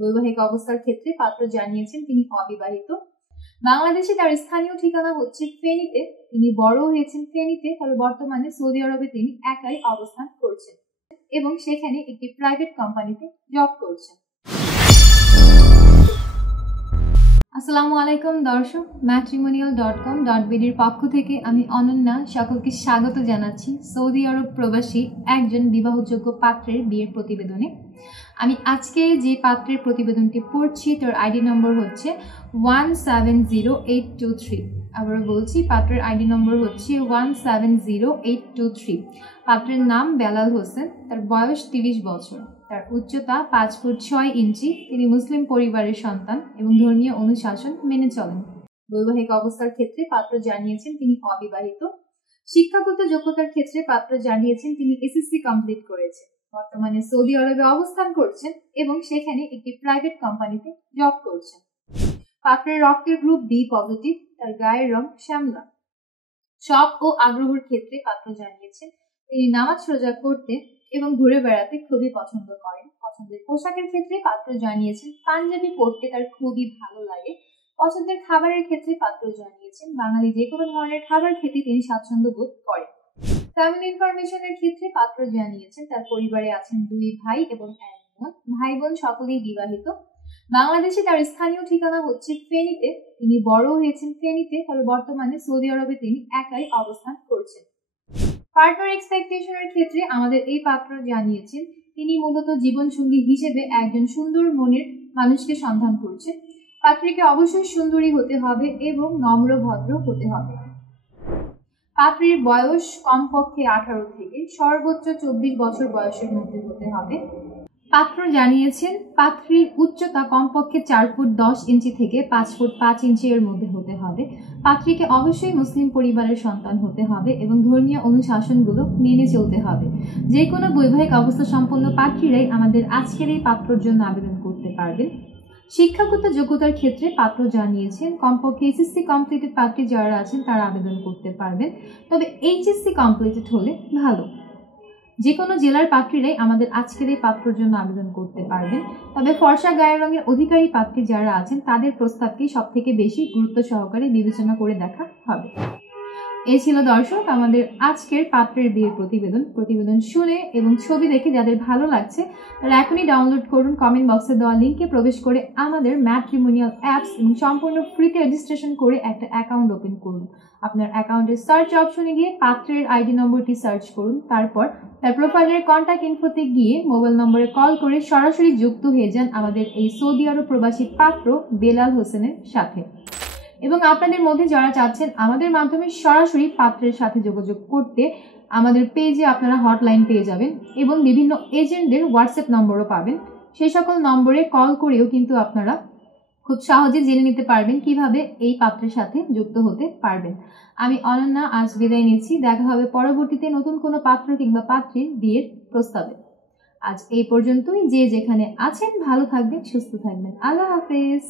বৈবাহিক অবস্থার ক্ষেত্রে পাত্র জানিয়েছেন তিনি অবিবাহিত। বাংলাদেশে তার স্থানীয় ঠিকানা হচ্ছে ফেনীতে। তিনি বড় হয়েছেন ফেনীতে, তবে বর্তমানে সৌদি আরবে তিনি একাই অবস্থান করছেন এবং সেখানে একটি প্রাইভেট কোম্পানিতে জব করছেন। আসসালামু আলাইকুম দর্শক, matrimonial.com.bd এর পক্ষ থেকে আমি অনন্যা সকলকে স্বাগত জানাচ্ছি সৌদি আরব প্রবাসী একজন বিবাহযোগ্য পাত্রের বিয়ের প্রতিবেদনে। আমি আজকে যে পাত্রের প্রতিবেদনটি পড়ছি তার আইডি নম্বর হচ্ছে 170823। আবারও বলছি, পাত্রের আইডি নম্বর হচ্ছে 170823। পাত্রের নাম বেলাল হোসেন, তার বয়স 30 বছর, তার উচ্চতা 5 ফুট 6 ইঞ্চি। তিনি মুসলিম পরিবারের সন্তান এবং ধর্মীয় অনুশাসন মেনে চলেন। বৈবাহিক অবস্থার ক্ষেত্রে পাত্র জানিয়েছেন তিনি অবিবাহিত। শিক্ষাগত যোগ্যতার ক্ষেত্রে পাত্র জানিয়েছেন তিনি এসএসসি কমপ্লিট করেছেন, বর্তমানে সৌদি আরবে অবস্থান করছেন এবং সেখানে একটি প্রাইভেট কোম্পানিতে জব করছেন। পাত্রের রক্তের গ্রুপ বি পজিটিভ, তার গায়ের রং শ্যামলা। শখ ও আগ্রহের ক্ষেত্রে পাত্র জানিয়েছেন তিনি নামাজ রোজা করতে এবং ঘুরে বেড়াতে খুবই পছন্দ করেন। পছন্দের পোশাকের ক্ষেত্রে পাত্র জানিয়েছেন পাঞ্জাবি পরতে তার খুবই ভালো লাগে। পছন্দের খাবারের ক্ষেত্রে পাত্র জানিয়েছেন বাঙালি যে কোনো ধরনের খাবার খেতে তিনি স্বাচ্ছন্দ্য বোধ করেন। ফ্যামিলি ইনফরমেশনের ক্ষেত্রে পাত্র জানিয়েছেন তার পরিবারে আছেন 2 ভাই এবং 1 বোন। ভাই বোন সকলেই বিবাহিত। বাংলাদেশে তার স্থানীয় ঠিকানা হচ্ছে ফেনীতে। তিনি বড় হয়েছেন ফেনীতে, তবে বর্তমানে সৌদি আরবে তিনি একাই অবস্থান করছেন। পার্টনার এক্সপেকটেশনের ক্ষেত্রে আমাদের এই পাত্র জানিয়েছেন তিনি মূলত জীবনসঙ্গী হিসেবে একজন সুন্দর মনের মানুষকে সন্ধান করছেন। পাত্রীকে অবশ্যই সুন্দরী হতে হবে এবং নম্র ভদ্র হতে হবে। পাত্রীর বয়স কমপক্ষে 18 থেকে সর্বোচ্চ 24 বছর বয়সের মধ্যে হতে হবে। পাত্র জানিয়েছেন পাত্রীর উচ্চতা কমপক্ষে 4 ফুট 10 ইঞ্চি থেকে 5 ফুট 5 ইঞ্চি এর মধ্যে হতে হবে। পাত্রীকে অবশ্যই মুসলিম পরিবারের সন্তান হতে হবে এবং ধর্মীয় অনুশাসনগুলো মেনে চলতে হবে। যে কোনো বৈবাহিক অবস্থা সম্পন্ন পাত্রীরাই আমাদের আজকের এই পাত্রর জন্য আবেদন করতে পারবেন। শিক্ষাগত যোগ্যতার ক্ষেত্রে পাত্র জানিয়েছেন কমপক্ষে এসএসসি কমপ্লিটেড পাত্রী যারা আছেন তারা আবেদন করতে পারবেন, তবে এইচএসসি কমপ্লিটেড হলে ভালো। যে কোনো জেলার পাত্রীরাই আমাদের আজকের এই পাত্রর জন্য আবেদন করতে পারবেন, তবে ফর্সা গায়ের রঙের অধিকারী পাত্রী যারা আছেন তাদের প্রস্তাবকেই সব থেকে বেশি গুরুত্ব সহকারে বিবেচনা করে দেখা হবে। এই ছিল দর্শক আমাদের আজকের পাত্রের বিয়ের প্রতিবেদন শুনে এবং ছবি দেখে যাদের ভালো লাগছে তারা এখনই ডাউনলোড করুন। কমেন্ট বক্সে দেওয়া লিঙ্কে প্রবেশ করে আমাদের ম্যাট্রিমোনিয়াল অ্যাপস এবং সম্পূর্ণ ফ্রিতে রেজিস্ট্রেশন করে একটা অ্যাকাউন্ট ওপেন করুন। আপনার অ্যাকাউন্টের সার্চ অপশনে গিয়ে পাত্রের আইডি নম্বরটি সার্চ করুন, তারপর তার প্রোফাইলের কন্ট্যাক্ট ইনফোতে গিয়ে মোবাইল নম্বরে কল করে সরাসরি যুক্ত হয়ে যান আমাদের এই সৌদি আরব প্রবাসী পাত্র বেলাল হোসেনের সাথে। এবং আপনাদের মধ্যে যারা চাচ্ছেন আমাদের মাধ্যমে সরাসরি পাত্রের সাথে যোগাযোগ করতে, আমাদের পেজে আপনারা হটলাইন পেয়ে যাবেন এবং বিভিন্ন এজেন্টদের হোয়াটসঅ্যাপ নম্বরও পাবেন। সেই সকল নম্বরে কল করেও কিন্তু আপনারা খুব সহজে জেনে নিতে পারবেন কিভাবে এই পাত্রের সাথে যুক্ত হতে পারবেন। আমি অনন্যা আজ বিদায় নিচ্ছি। দেখা হবে পরবর্তীতে নতুন কোনো পাত্র কিংবা পাত্রীর বিয়ের প্রস্তাবে। আজ এই পর্যন্তই। যে যেখানে আছেন ভালো থাকবেন, সুস্থ থাকবেন। আল্লাহ হাফেজ।